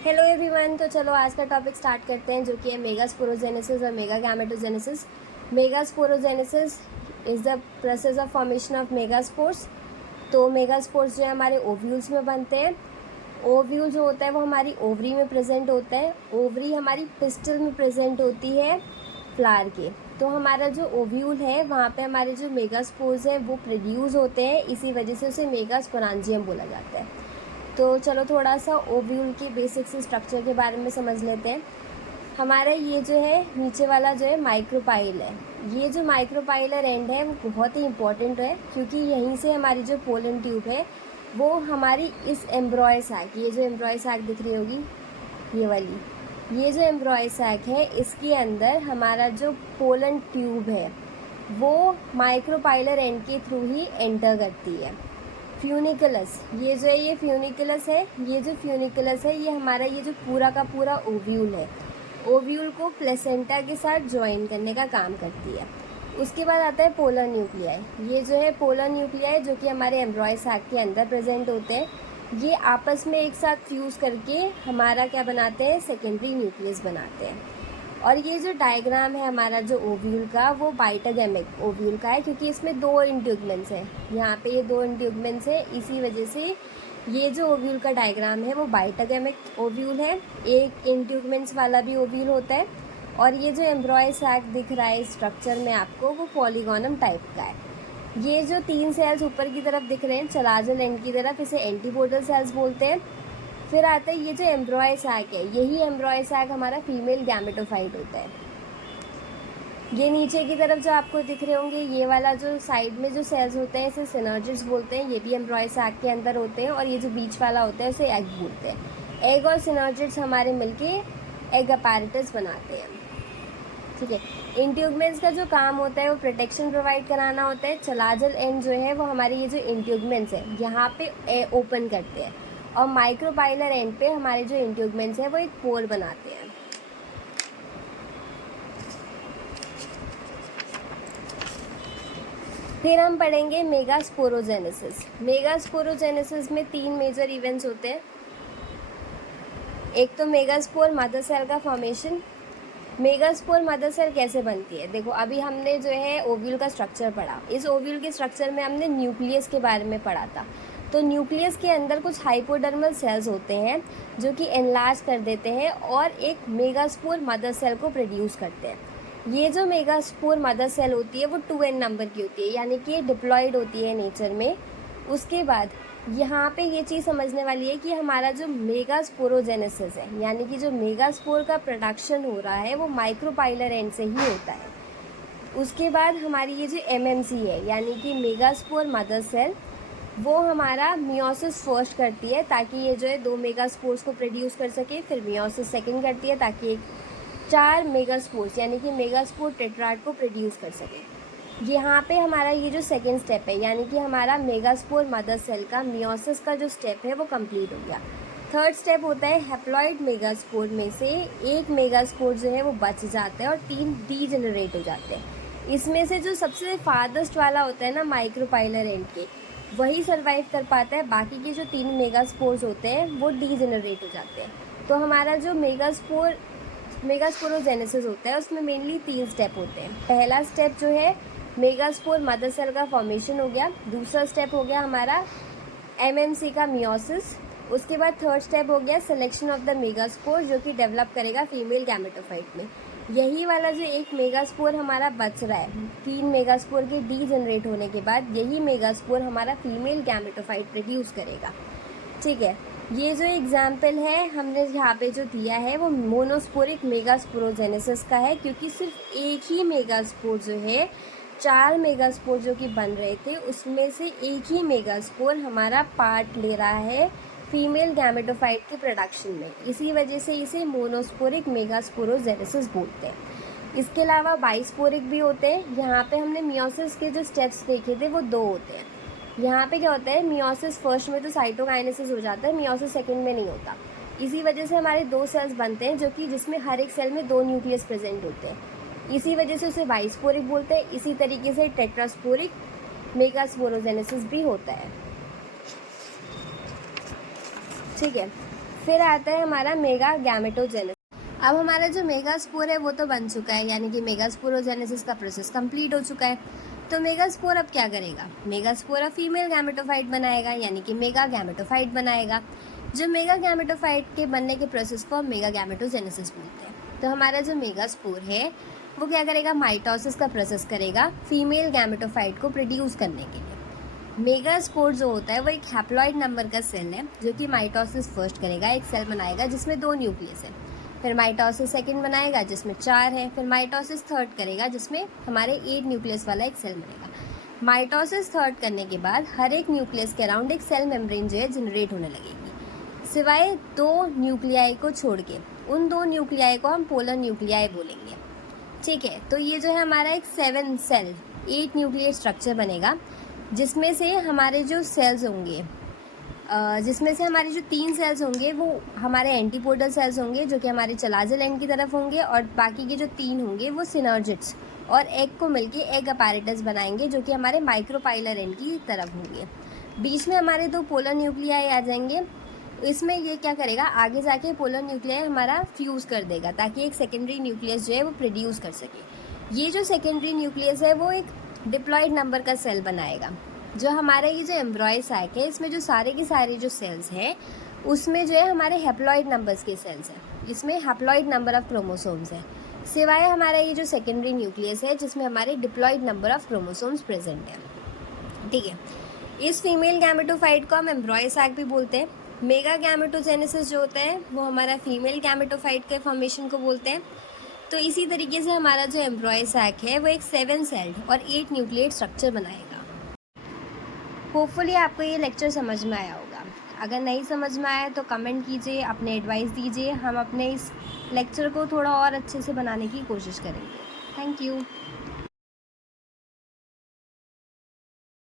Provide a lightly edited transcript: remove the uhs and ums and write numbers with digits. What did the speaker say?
Hello everyone. तो चलो आज का टॉपिक स्टार्ट करते हैं, जो कि है मेगास्पोरोजेनेसिस और mega gametogenesis. Megasporogenesis is the process of formation of megaspores. तो मेगास्पोर्स जो है हमारे ओव्यूल्स में बनते हैं। ओव्यूल जो होता है वो हमारी ओवरी में प्रेजेंट होता है। ओवरी हमारी पिस्टल में प्रेजेंट होती है फ्लावर के। तो हमारा जो ओव्यूल है वहाँ पे हमारे जो मेगास्पोर्स हैं वो प्रोड्यूस होते हैं, इसी वजह से उसे मेगास्पोरांजियम बोला जाता है। तो चलो थोड़ा सा ओव्यूल की बेसिक से स्ट्रक्चर के बारे में समझ लेते हैं। हमारा ये जो है नीचे वाला जो है माइक्रोपाइल है। ये जो माइक्रोपाइलर एंड है वो बहुत ही इंपॉर्टेंट है, क्योंकि यहीं से हमारी जो पोलन ट्यूब है वो हमारी इस एम्ब्रॉय सैक, ये जो एम्ब्रॉय सैक दिख रही होगी ये वाली, ये जो एम्ब्रॉय सैक है इसके अंदर हमारा जो पोलन ट्यूब है वो माइक्रोपाइलर एंड के थ्रू ही एंटर करती है। फ्यूनिकुलस, ये जो है ये फ्यूनिकुलस है। ये जो फ्यूनिकुलस है ये हमारा ये जो पूरा का पूरा ओव्यूल है, ओव्यूल को प्लेसेंटा के साथ ज्वाइन करने का काम करती है। उसके बाद आता है पोलर न्यूक्लियाई। ये जो है पोलर न्यूक्लियाई जो कि हमारे एम्ब्रॉय सैक के अंदर प्रेजेंट होते हैं। ये आपस में एक साथ फ्यूज़ करके हमारा क्या बनाते हैं, सेकेंडरी न्यूक्लियस बनाते हैं। और ये जो डायग्राम है हमारा जो ओव्यूल का वो बाइटागैमिक ओव्यूल का है, क्योंकि इसमें दो इंट्यूगमेंट्स हैं। यहाँ पे ये दो इंट्यूगमेंट्स है, इसी वजह से ये जो ओव्यूल का डायग्राम है वो बाइटागैमिक ओव्यूल है। एक इंट्यूगमेंट्स वाला भी ओव्यूल होता है। और ये जो एम्ब्रॉय सैक दिख रहा है स्ट्रक्चर में आपको, वो पॉलीगोनम टाइप का है। ये जो 3 सेल्स ऊपर की तरफ दिख रहे हैं चलाजल एंड की तरफ, इसे एंटीपोडल सेल्स बोलते हैं। फिर आता है ये जो एम्ब्रॉय सैक है, यही एम्ब्रॉय सैक हमारा फीमेल गैमेटोफाइट होता है। ये नीचे की तरफ जो आपको दिख रहे होंगे ये वाला जो साइड में जो सेल्स होते हैं इसे सिनर्जिड्स बोलते हैं, ये भी एम्ब्रॉय सैक के अंदर होते हैं। और ये जो बीच वाला होता है उसे एग बोलते हैं। एग और सिनर्जिड्स हमारे मिलके एग अपैरेटस बनाते हैं। ठीक है, इंट्यूगमेंट्स का जो काम होता है वो प्रोटेक्शन प्रोवाइड कराना होता है। चलाजल एंड जो है वो हमारे ये जो इंट्यूगमेंट्स है यहाँ पे ओपन करते हैं। और माइक्रोपाइलर एंड पे हमारे जो इंट्यूगमेंट्स हैं वो एक पोर बनाते हैं। फिर हम पढ़ेंगे मेगास्पोरोजेनेसिस। मेगास्पोरोजेनेसिस में 3 मेजर इवेंट्स होते हैं। एक तो मेगास्पोर मदर सेल का फॉर्मेशन। मेगास्पोर मदर सेल कैसे बनती है, देखो अभी हमने जो है ओव्यूल का स्ट्रक्चर पढ़ा। इस ओव्यूल के स्ट्रक्चर में हमने न्यूक्लियस के बारे में पढ़ा था। तो न्यूक्लियस के अंदर कुछ हाइपोडर्मल सेल्स होते हैं जो कि एनलार्ज कर देते हैं और एक मेगास्पोर मदर सेल को प्रोड्यूस करते हैं। ये जो मेगास्पोर मदर सेल होती है वो 2n नंबर की होती है, यानी कि डिप्लॉयड होती है नेचर में। उसके बाद यहाँ पे ये चीज़ समझने वाली है कि हमारा जो मेगास्पोरोजेनेसिस है, यानी कि जो मेगास्पोर का प्रोडक्शन हो रहा है वो माइक्रोपाइलर एंड से ही होता है। उसके बाद हमारी ये जो एमएमसी है, यानी कि मेगास्पोर मदर सेल, वो हमारा मियोसिस फर्स्ट करती है ताकि ये जो है 2 मेगास्पोर्स को प्रोड्यूस कर सके। फिर मियोसिस सेकंड करती है ताकि 4 मेगास्पोर्स यानी कि मेगास्पोर टेट्राड को प्रोड्यूस कर सके। यहाँ पे हमारा ये जो सेकेंड स्टेप है, यानी कि हमारा मेगास्पोर मदर सेल का मियोसिस का जो स्टेप है वो कंप्लीट हो गया। थर्ड स्टेप होता है हैप्लॉइड मेगास्पोर में से एक मेगास्पोर जो है वो बच जाता है और 3 डीजेनरेट हो जाते हैं। इसमें से जो सबसे फार्देस्ट वाला होता है ना माइक्रोपाइलर एंड के, वही सर्वाइव कर पाता है। बाकी के जो 3 मेगास्पोर्स होते हैं वो डीजेनरेट हो जाते हैं। तो हमारा जो मेगास्पोरोजेनेसिस होता है उसमें मेनली 3 स्टेप होते हैं। पहला स्टेप जो है मेगास्पोर मदर सेल का फॉर्मेशन हो गया। दूसरा स्टेप हो गया हमारा एमएमसी का मियोसिस। उसके बाद थर्ड स्टेप हो गया सिलेक्शन ऑफ द मेगास्पोर, जो कि डेवलप करेगा फीमेल गैमेटोफाइट में। यही वाला जो एक मेगास्पोर हमारा बच रहा है 3 मेगास्पोर के डीजेनरेट होने के बाद, यही मेगास्पोर हमारा फीमेल गैमेटोफाइट प्रोड्यूस करेगा। ठीक है, ये जो एग्जाम्पल है हमने यहाँ पे जो दिया है वो मोनोस्पोरिक मेगास्पोरोजेनेसिस का है, क्योंकि सिर्फ एक ही मेगास्पोर जो है, 4 मेगास्पोर जो कि बन रहे थे उसमें से एक ही मेगास्पोर हमारा पार्ट ले रहा है फीमेल गैमेटोफाइट के प्रोडक्शन में। इसी वजह से इसे मोनोस्पोरिक मेगास्पोरोजेनेसिस बोलते हैं। इसके अलावा बाइस्पोरिक भी होते हैं। यहाँ पे हमने मियोसिस के जो स्टेप्स देखे थे वो 2 होते हैं। यहाँ पे क्या होता है, मियोसिस फर्स्ट में तो साइटोकाइनेसिस हो जाता है, मियोसिस सेकंड में नहीं होता। इसी वजह से हमारे 2 सेल्स बनते हैं जो कि जिसमें हर एक सेल में 2 न्यूक्लियस प्रेजेंट होते हैं। इसी वजह से उसे बाइस्पोरिक बोलते हैं। इसी तरीके से टेट्रास्पोरिक मेगास्पोरोजेनेसिस भी होता है। ठीक है, फिर आता है हमारा मेगा गैमेटोजेनेसिस। अब हमारा जो मेगास्पोर है वो तो बन चुका है, यानी कि मेगास्पोरोजेनेसिस का प्रोसेस कंप्लीट हो चुका है। तो मेगास्पोर अब क्या करेगा? मेगास्पोर अब फीमेल गैमेटोफाइट बनाएगा, यानी कि मेगा गैमेटोफाइट बनाएगा। जो मेगा गैमेटोफाइट के बनने के प्रोसेस को हम मेगा गैमेटोजेनेसिस बोलते हैं। तो हमारा जो मेगास्पोर है वो क्या करेगा? माइटोसिस का प्रोसेस करेगा फीमेल गैमेटोफाइट को प्रोड्यूस करने के लिए। मेगास्पोर जो होता है वो एक हैप्लॉइड नंबर का सेल है जो कि माइटोसिस फर्स्ट करेगा, एक सेल बनाएगा जिसमें 2 न्यूक्लियस है। फिर माइटोसिस सेकंड बनाएगा जिसमें 4 है। फिर माइटोसिस थर्ड करेगा जिसमें हमारे 8 न्यूक्लियस वाला एक सेल बनेगा। माइटोसिस थर्ड करने के बाद हर एक न्यूक्लियस के अराउंड एक सेल मेम्ब्रेन जो है जनरेट होने लगेगी, सिवाय 2 न्यूक्लियाई को छोड़ के। उन 2 न्यूक्लियाई को हम पोलर न्यूक्लियाई बोलेंगे, ठीक है। तो ये जो है हमारा एक 7 सेल 8 न्यूक्लियर स्ट्रक्चर बनेगा, जिसमें से हमारे जो सेल्स होंगे जिसमें से हमारे जो 3 सेल्स होंगे वो हमारे एंटीपोडल सेल्स होंगे जो कि हमारे चलाजल एंड की तरफ होंगे, और बाकी के जो 3 होंगे वो सिनर्जिट्स और एग को मिलके एग अपैरेटस बनाएंगे जो कि हमारे माइक्रोपाइलर एंड की तरफ होंगे। बीच में हमारे 2 पोलर न्यूक्लियाई आ जाएंगे। इसमें ये क्या करेगा? आगे जाके पोलर न्यूक्लियाई हमारा फ्यूज़ कर देगा ताकि एक सेकेंडरी न्यूक्लियस जो है वो प्रोड्यूस कर सके। ये जो सेकेंडरी न्यूक्लियस है वो एक डिप्लॉयड नंबर का सेल बनाएगा। जो हमारा ये जो एम्ब्रॉय सैक है इसमें जो सारे के सारे जो सेल्स हैं उसमें जो है हमारे हैप्लॉइड नंबर्स के सेल्स हैं, इसमें हैप्लॉइड नंबर ऑफ क्रोमोसोम्स है, सिवाय हमारा ये जो सेकेंडरी न्यूक्लियस है जिसमें हमारे diploid number of chromosomes present है, ठीक है। इस फीमेल गैमेटोफाइट को हम एम्ब्रॉय सैक भी बोलते हैं। मेगा गैमेटोजेनेसिस जो होता है वो हमारा फीमेल गैमेटोफाइट के फॉर्मेशन को बोलते हैं। तो इसी तरीके से हमारा जो एम्ब्रॉय सैक है वो एक 7 सेल्ड और 8 न्यूक्लियेट स्ट्रक्चर बनाएगा। होपफुली आपको ये लेक्चर समझ में आया होगा। अगर नहीं समझ में आया तो कमेंट कीजिए, अपने एडवाइस दीजिए, हम अपने इस लेक्चर को थोड़ा और अच्छे से बनाने की कोशिश करेंगे। Thank you.